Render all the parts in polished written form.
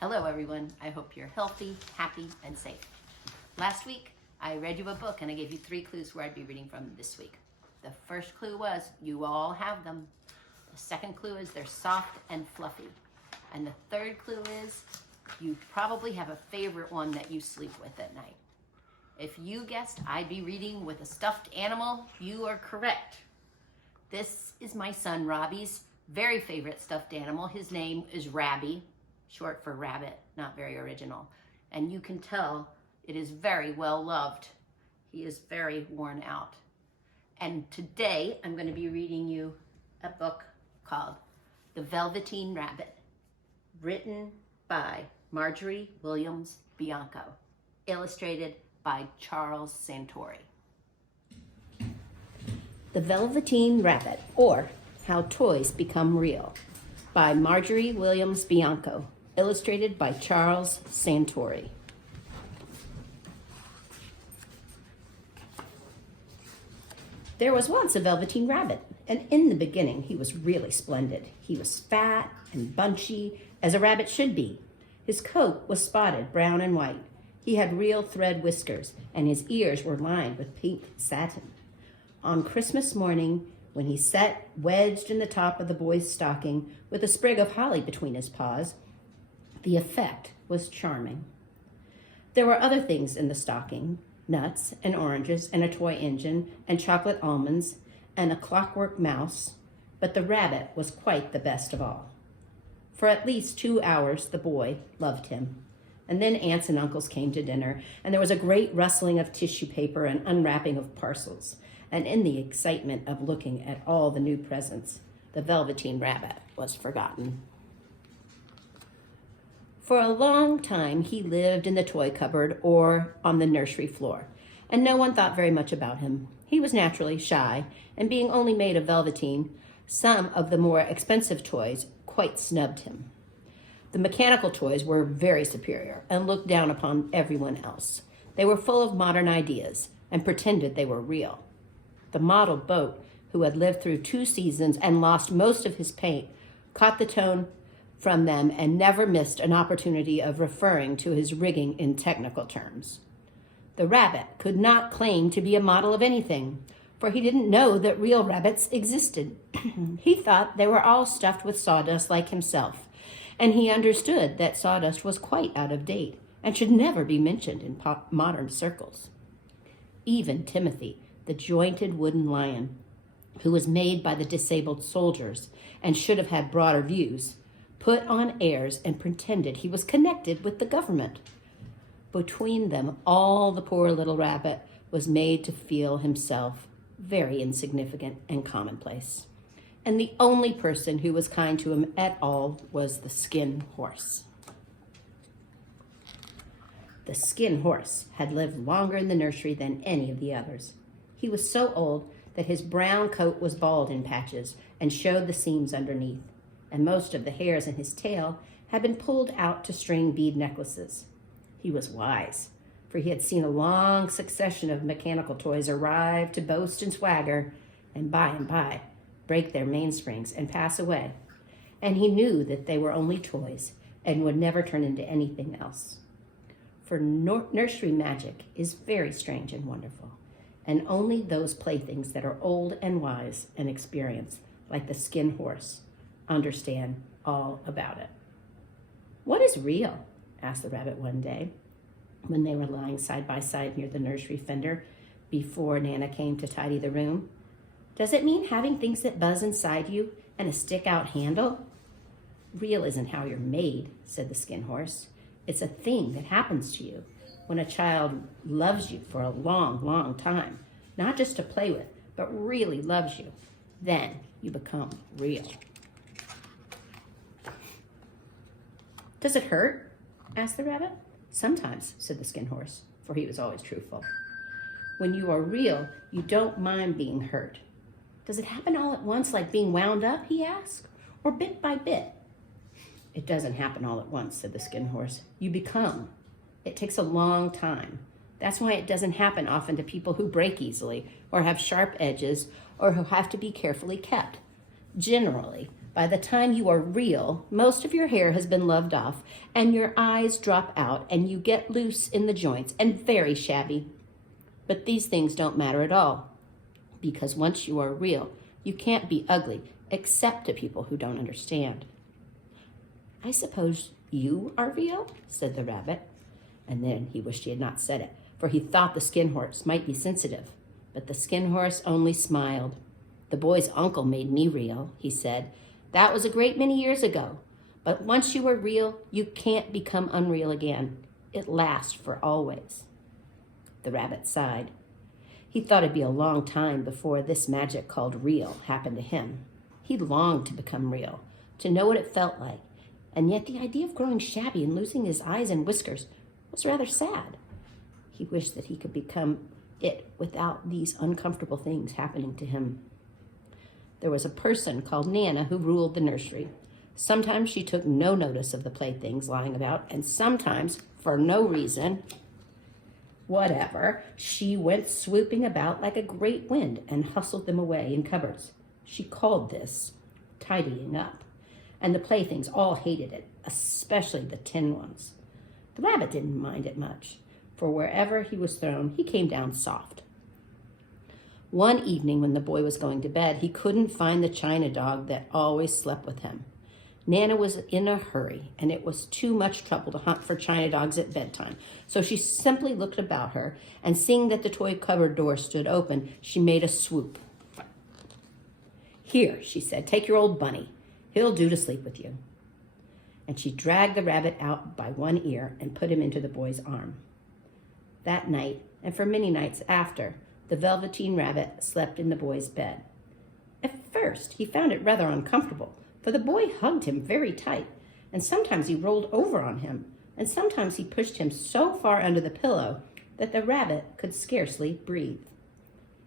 Hello everyone, I hope you're healthy, happy, and safe. Last week, I read you a book and I gave you 3 clues where I'd be reading from this week. The first clue was, you all have them. The second clue is they're soft and fluffy. And the third clue is, you probably have a favorite one that you sleep with at night. If you guessed I'd be reading with a stuffed animal, you are correct. This is my son Robbie's very favorite stuffed animal. His name is Rabby, short for rabbit, not very original. And you can tell it is very well loved. He is very worn out. And today I'm going to be reading you a book called The Velveteen Rabbit, written by Marjorie Williams Bianco, illustrated by Charles Santori. The Velveteen Rabbit, or How Toys Become Real, by Marjorie Williams Bianco, illustrated by Charles Santori. There was once a Velveteen Rabbit, and in the beginning he was really splendid. He was fat and bunchy, as a rabbit should be. His coat was spotted brown and white. He had real thread whiskers, and his ears were lined with pink satin. On Christmas morning, when he sat wedged in the top of the boy's stocking with a sprig of holly between his paws, the effect was charming. There were other things in the stocking, nuts and oranges and a toy engine and chocolate almonds and a clockwork mouse, but the rabbit was quite the best of all. For at least 2 hours, the boy loved him. And then aunts and uncles came to dinner, and there was a great rustling of tissue paper and unwrapping of parcels. And in the excitement of looking at all the new presents, the Velveteen Rabbit was forgotten. For a long time, he lived in the toy cupboard or on the nursery floor, and no one thought very much about him. He was naturally shy, and being only made of velveteen, some of the more expensive toys quite snubbed him. The mechanical toys were very superior and looked down upon everyone else. They were full of modern ideas and pretended they were real. The model boat, who had lived through 2 seasons and lost most of his paint, caught the tone from them and never missed an opportunity of referring to his rigging in technical terms. The rabbit could not claim to be a model of anything, for he didn't know that real rabbits existed. He thought they were all stuffed with sawdust like himself, and he understood that sawdust was quite out of date and should never be mentioned in modern circles. Even Timothy, the jointed wooden lion, who was made by the disabled soldiers and should have had broader views, put on airs and pretended he was connected with the government. Between them, all the poor little rabbit was made to feel himself very insignificant and commonplace. And the only person who was kind to him at all was the skin horse. The skin horse had lived longer in the nursery than any of the others. He was so old that his brown coat was bald in patches and showed the seams underneath, and most of the hairs in his tail had been pulled out to string bead necklaces. He was wise, for he had seen a long succession of mechanical toys arrive to boast and swagger, and by break their mainsprings and pass away. And he knew that they were only toys and would never turn into anything else. For nursery magic is very strange and wonderful, and only those playthings that are old and wise and experienced, like the skin horse, understand all about it. "What is real?" asked the rabbit one day, when they were lying side by side near the nursery fender before Nana came to tidy the room. "Does it mean having things that buzz inside you and a stick-out handle?" "Real isn't how you're made," said the skin horse. "It's a thing that happens to you when a child loves you for a long, long time, not just to play with, but really loves you. Then you become real." "Does it hurt?" asked the rabbit. "Sometimes," said the skin horse, for he was always truthful. "When you are real, you don't mind being hurt." "Does it happen all at once like being wound up?" he asked, "or bit by bit?" "It doesn't happen all at once," said the skin horse. "You become. It takes a long time. That's why it doesn't happen often to people who break easily or have sharp edges or who have to be carefully kept. Generally, By the time you are real, most of your hair has been loved off, and your eyes drop out, and you get loose in the joints and very shabby. But these things don't matter at all, because once you are real, you can't be ugly, except to people who don't understand. I suppose you are real, said the rabbit. And then he wished he had not said it, for he thought the skin horse might be sensitive. But the skin horse only smiled. The boy's uncle made me real, he said. That was a great many years ago. But once you are real, you can't become unreal again. It lasts for always. The rabbit sighed. He thought it'd be a long time before this magic called real happened to him. He longed to become real, to know what it felt like. And yet the idea of growing shabby and losing his eyes and whiskers was rather sad. He wished that he could become it without these uncomfortable things happening to him. There was a person called Nana who ruled the nursery. Sometimes she took no notice of the playthings lying about, and sometimes, for no reason whatever, she went swooping about like a great wind and hustled them away in cupboards. She called this tidying up, and the playthings all hated it, especially the tin ones. The rabbit didn't mind it much, for wherever he was thrown, he came down soft. One evening when the boy was going to bed, he couldn't find the china dog that always slept with him. Nana was in a hurry, and it was too much trouble to hunt for china dogs at bedtime, so she simply looked about her, and seeing that the toy cupboard door stood open, she made a swoop. Here, she said, take your old bunny. He'll do to sleep with you. And she dragged the rabbit out by one ear and put him into the boy's arm. That night, and for many nights after, the Velveteen Rabbit slept in the boy's bed. At first, he found it rather uncomfortable, for the boy hugged him very tight, and sometimes he rolled over on him, and sometimes he pushed him so far under the pillow that the rabbit could scarcely breathe.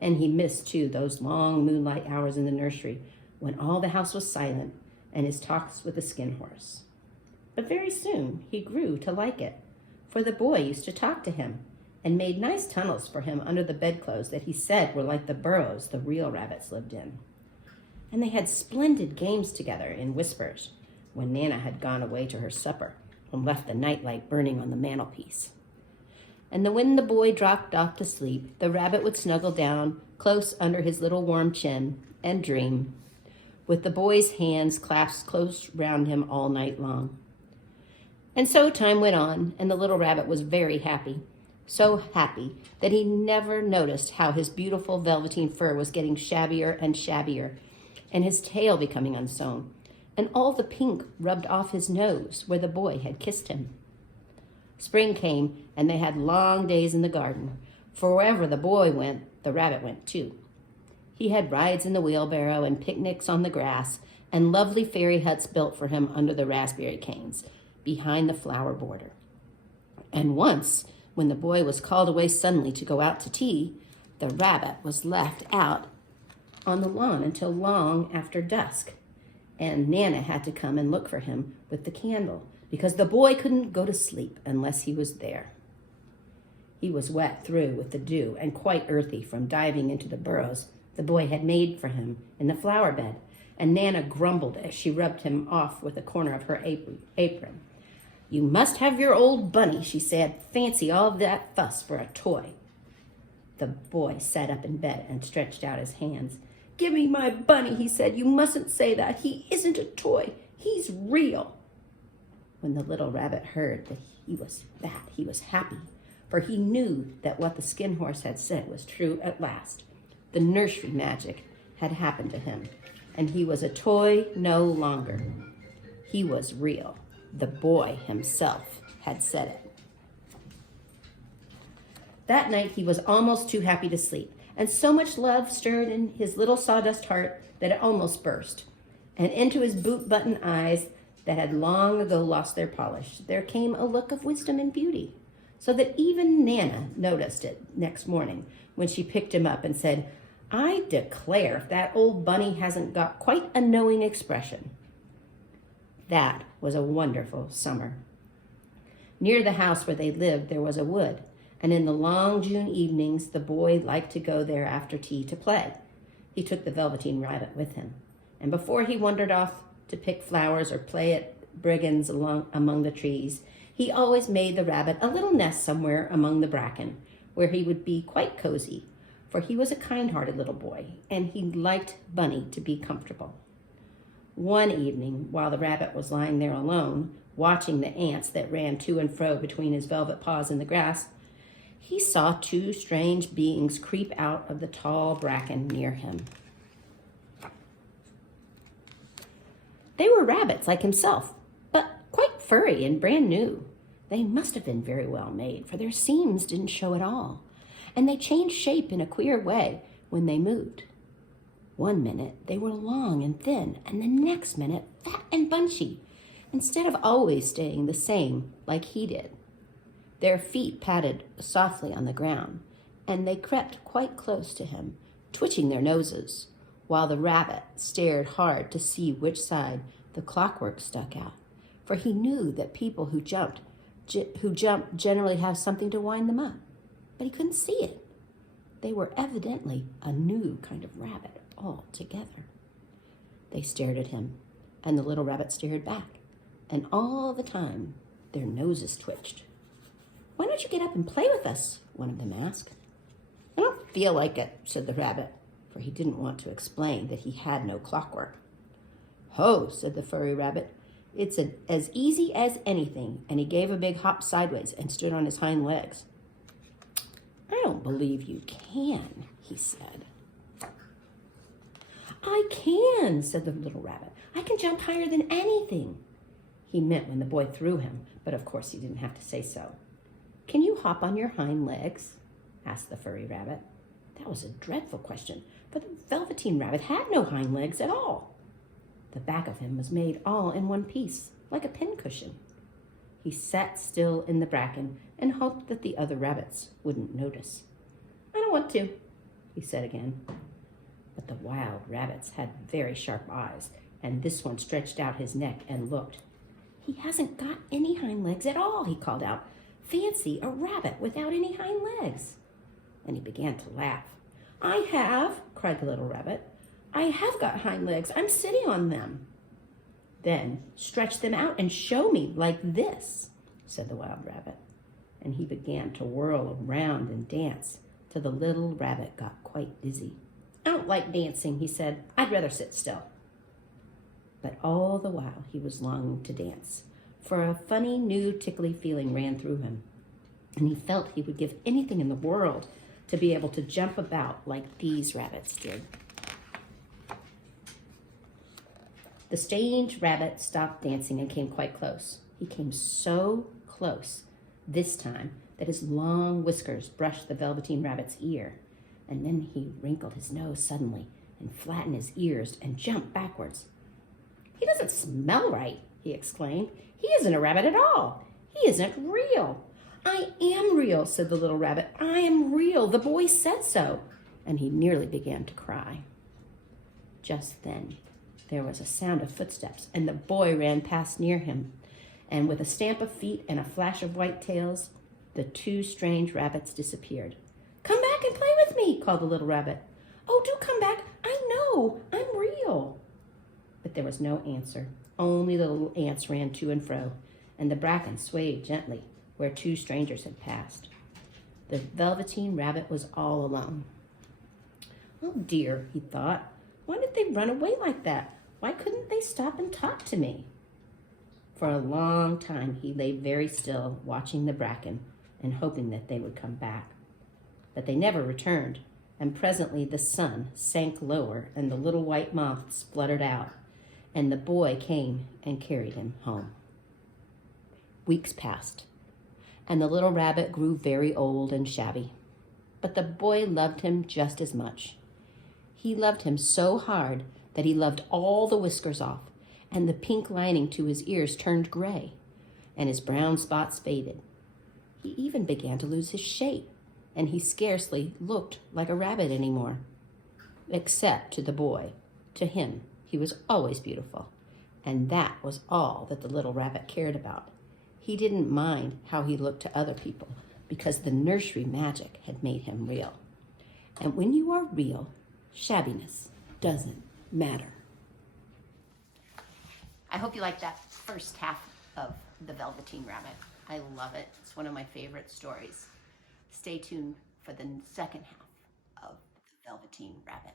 And he missed, too, those long moonlight hours in the nursery when all the house was silent and his talks with the skin horse. But very soon he grew to like it, for the boy used to talk to him and made nice tunnels for him under the bedclothes that he said were like the burrows the real rabbits lived in. And they had splendid games together in whispers when Nana had gone away to her supper and left the nightlight burning on the mantelpiece. And when the boy dropped off to sleep, the rabbit would snuggle down close under his little warm chin and dream, with the boy's hands clasped close round him all night long. And so time went on, and the little rabbit was very happy, so happy that he never noticed how his beautiful velveteen fur was getting shabbier and shabbier, and his tail becoming unsewn, and all the pink rubbed off his nose where the boy had kissed him. Spring came, and they had long days in the garden, for wherever the boy went, the rabbit went too. He had rides in the wheelbarrow and picnics on the grass, and lovely fairy huts built for him under the raspberry canes, behind the flower border. And once, when the boy was called away suddenly to go out to tea, the rabbit was left out on the lawn until long after dusk, and Nana had to come and look for him with the candle, because the boy couldn't go to sleep unless he was there. He was wet through with the dew and quite earthy from diving into the burrows the boy had made for him in the flower bed, and Nana grumbled as she rubbed him off with a corner of her apron. You must have your old bunny, she said. Fancy all that fuss for a toy. The boy sat up in bed and stretched out his hands. Give me my bunny, he said. You mustn't say that. He isn't a toy. He's real. When the little rabbit heard that, he was happy, for he knew that what the skin horse had said was true at last. The nursery magic had happened to him, and he was a toy no longer. He was real. The boy himself had said it. That night he was almost too happy to sleep, and so much love stirred in his little sawdust heart that it almost burst. And into his boot-button eyes that had long ago lost their polish, there came a look of wisdom and beauty, so that even Nana noticed it next morning when she picked him up and said, I declare if that old bunny hasn't got quite a knowing expression. That was a wonderful summer. Near the house where they lived, there was a wood, and in the long June evenings, the boy liked to go there after tea to play. He took the Velveteen Rabbit with him. And before he wandered off to pick flowers or play at brigands among the trees, he always made the rabbit a little nest somewhere among the bracken, where he would be quite cozy, for he was a kind-hearted little boy, and he liked Bunny to be comfortable. One evening, while the rabbit was lying there alone, watching the ants that ran to and fro between his velvet paws in the grass, he saw two strange beings creep out of the tall bracken near him. They were rabbits like himself, but quite furry and brand new. They must have been very well made, for their seams didn't show at all, and they changed shape in a queer way when they moved. One minute they were long and thin, and the next minute fat and bunchy, instead of always staying the same like he did. Their feet patted softly on the ground, and they crept quite close to him, twitching their noses, while the rabbit stared hard to see which side the clockwork stuck out, for he knew that people who jump generally have something to wind them up, but he couldn't see it. They were evidently a new kind of rabbit altogether. They stared at him, and the little rabbit stared back, and all the time their noses twitched. "Why don't you get up and play with us?" one of them asked. "I don't feel like it," said the rabbit, for he didn't want to explain that he had no clockwork. "Ho," said the furry rabbit, "it's as easy as anything," and he gave a big hop sideways and stood on his hind legs. "I don't believe you can," he said. "I can," said the little rabbit. "I can jump higher than anything." He meant when the boy threw him, but of course he didn't have to say so. "Can you hop on your hind legs?" asked the furry rabbit. That was a dreadful question, for the Velveteen Rabbit had no hind legs at all. The back of him was made all in one piece, like a pincushion. He sat still in the bracken and hoped that the other rabbits wouldn't notice. "I don't want to," he said again. But the wild rabbits had very sharp eyes, and this one stretched out his neck and looked. "He hasn't got any hind legs at all," he called out. "Fancy a rabbit without any hind legs." And he began to laugh. "I have," cried the little rabbit. "I have got hind legs. I'm sitting on them." "Then stretch them out and show me like this," said the wild rabbit. And he began to whirl around and dance till the little rabbit got quite dizzy. "I don't like dancing," he said. "I'd rather sit still." But all the while he was longing to dance, for a funny, new, tickly feeling ran through him, and he felt he would give anything in the world to be able to jump about like these rabbits did. The strange rabbit stopped dancing and came quite close. He came so close this time that his long whiskers brushed the Velveteen Rabbit's ear, and then he wrinkled his nose suddenly and flattened his ears and jumped backwards. "He doesn't smell right," he exclaimed. "He isn't a rabbit at all. He isn't real." "I am real," said the little rabbit. "I am real. The boy said so." And he nearly began to cry. Just then, there was a sound of footsteps, and the boy ran past near him. And with a stamp of feet and a flash of white tails, the two strange rabbits disappeared. "Come back and play with me," called the little rabbit. "Oh, do come back. I know. I'm real." But there was no answer. Only the little ants ran to and fro, and the bracken swayed gently where two strangers had passed. The Velveteen Rabbit was all alone. "Oh dear," he thought. "Why did they run away like that? Why couldn't they stop and talk to me?" For a long time he lay very still, watching the bracken and hoping that they would come back. But they never returned, and presently the sun sank lower and the little white moths fluttered out, and the boy came and carried him home. Weeks passed, and the little rabbit grew very old and shabby. But the boy loved him just as much. He loved him so hard that he loved all the whiskers off, and the pink lining to his ears turned gray, and his brown spots faded. He even began to lose his shape, and he scarcely looked like a rabbit anymore. Except to the boy. To him, he was always beautiful, and that was all that the little rabbit cared about. He didn't mind how he looked to other people, because the nursery magic had made him real. And when you are real, shabbiness doesn't matter. I hope you like that first half of The Velveteen Rabbit. I love it. It's one of my favorite stories. Stay tuned for the second half of The Velveteen Rabbit.